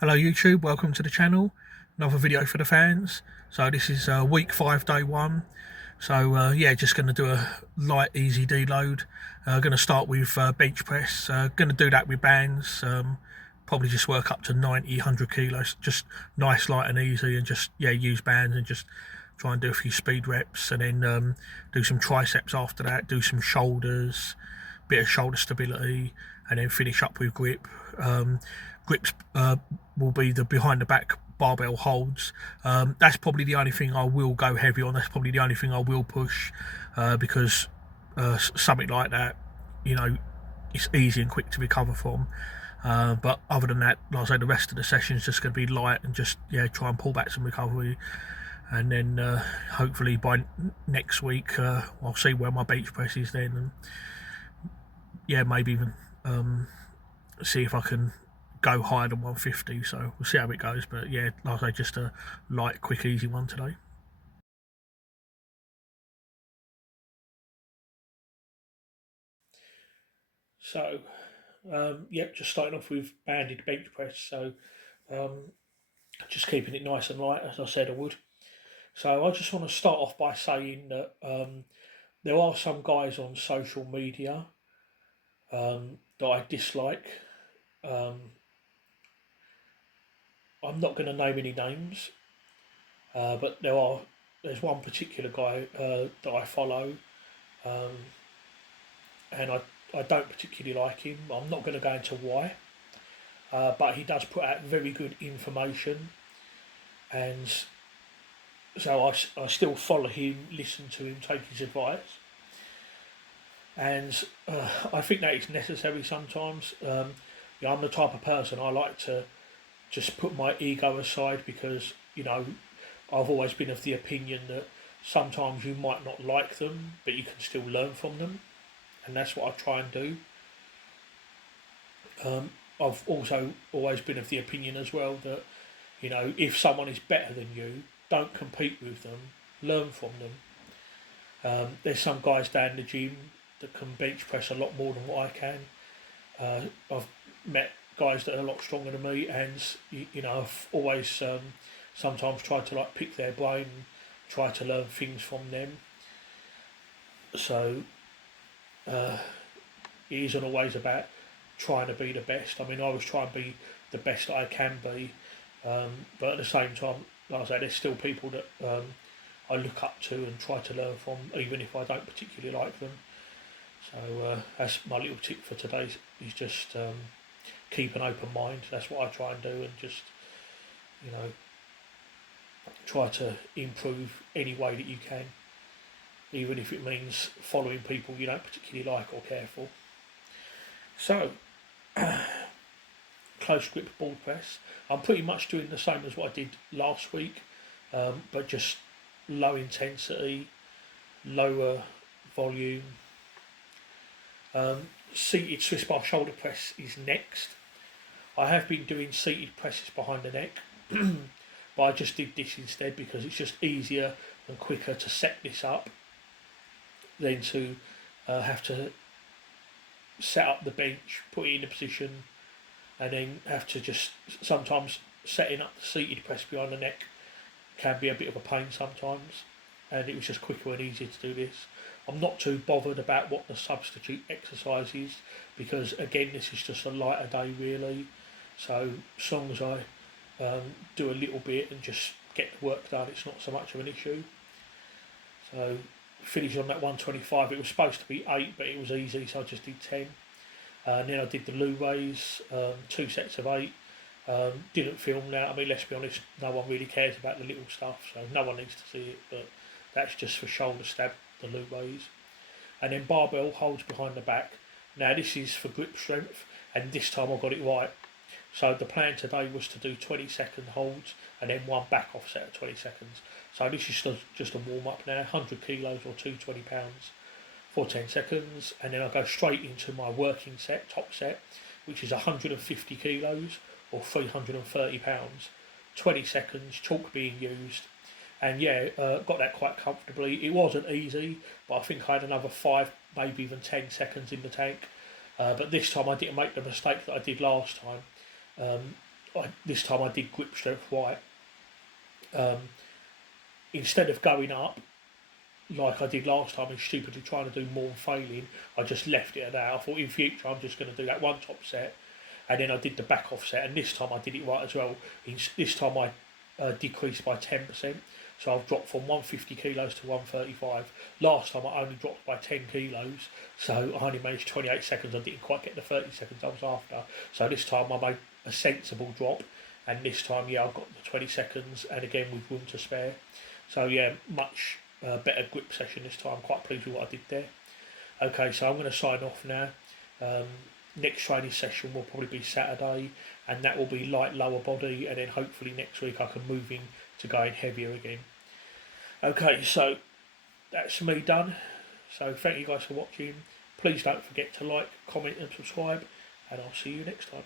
Hello YouTube, welcome to the channel. Another video for the fans. So this is week 5, day 1. So yeah, just going to do a light, easy deload. Going to start with bench press. Going to do that with bands. Probably just work up to 90, 100 kilos. Just nice, light and easy, and just use bands and just try and do a few speed reps, and then do some triceps after that. Do some shoulders, bit of shoulder stability, and then finish up with grip. Grips will be the behind the back barbell holds. That's probably the only thing I will go heavy on. That's probably the only thing I will push, because something like that, it's easy and quick to recover from. But other than that, like I say, the rest of the session is just going to be light and just try and pull back some recovery, and then hopefully by next week I'll see where my bench press is then, and maybe even see if I can go higher than 150. So we'll see how it goes, but yeah, like I say, just a light, quick, easy one today. So yep, just starting off with banded bench press. So just keeping it nice and light, as I said I would. So I just want to start off by saying that there are some guys on social media that I dislike. I'm not going to name any names, but there's one particular guy that I follow, and I don't particularly like him. I'm not going to go into why, but he does put out very good information, and so I still follow him, listen to him, take his advice, and I think that is necessary sometimes. I'm the type of person, I like to just put my ego aside, because I've always been of the opinion that sometimes you might not like them, but you can still learn from them, and that's what I try and do. I've also always been of the opinion as well that if someone is better than you, don't compete with them, learn from them. There's some guys down the gym that can bench press a lot more than what I can. I've met guys that are a lot stronger than me, and I've always sometimes tried to pick their brain and try to learn things from them. So it isn't always about trying to be the best. I mean, I always try and be the best that I can be, but at the same time, like I say, there's still people that I look up to and try to learn from, even if I don't particularly like them. So that's my little tip for today, is just keep an open mind. That's what I try and do, and just try to improve any way that you can, even if it means following people you don't particularly like or care for. So close grip ball press, I'm pretty much doing the same as what I did last week, but just low intensity, lower volume. Seated Swiss bar shoulder press is next. I have been doing seated presses behind the neck, but I just did this instead because it's just easier and quicker to set this up than to have to set up the bench, put it in a position, and then have to just sometimes setting up the seated press behind the neck can be a bit of a pain sometimes, and it was just quicker and easier to do this. I'm not too bothered about what the substitute exercise is, because again, this is just a lighter day really, so as long as I do a little bit and just get the work done, it's not so much of an issue. So finished on that 125. It was supposed to be 8, but it was easy, so I just did 10. And then I did the Lou raise, 2 sets of 8. Didn't film that. I mean, let's be honest, no one really cares about the little stuff, so no one needs to see it, but that's just for shoulder stab, the Lou raise. And then barbell holds behind the back. Now this is for grip strength, and this time I got it right. So the plan today was to do 20-second holds and then one back off set of 20 seconds. So this is just a warm up now, 100 kilos or 220 pounds for 10 seconds, and then I go straight into my working set, top set, which is 150 kilos or 330 pounds, 20 seconds, chalk being used, and got that quite comfortably. It wasn't easy, but I think I had another 5, maybe even 10 seconds in the tank. But this time I didn't make the mistake that I did last time. this time I did grip strength right. Instead of going up like I did last time and stupidly trying to do more and failing, I just left it at that. I thought in future I'm just going to do that one top set, and then I did the back off set, and this time I did it right as well. This time I decreased by 10%, so I've dropped from 150 kilos to 135. Last time I only dropped by 10 kilos, so I only managed 28 seconds. I didn't quite get the 30 seconds I was after. So this time I made a sensible drop, and this time, yeah, I've got the 20 seconds, and again with room to spare. So yeah, much better grip session this time. Quite pleased with what I did there. Okay, so I'm going to sign off now. Um, Next training session will probably be Saturday, and that will be light lower body, and then hopefully next week I can move in to going heavier again. Okay, so that's me done. So thank you guys for watching. Please don't forget to like, comment and subscribe, and I'll see you next time.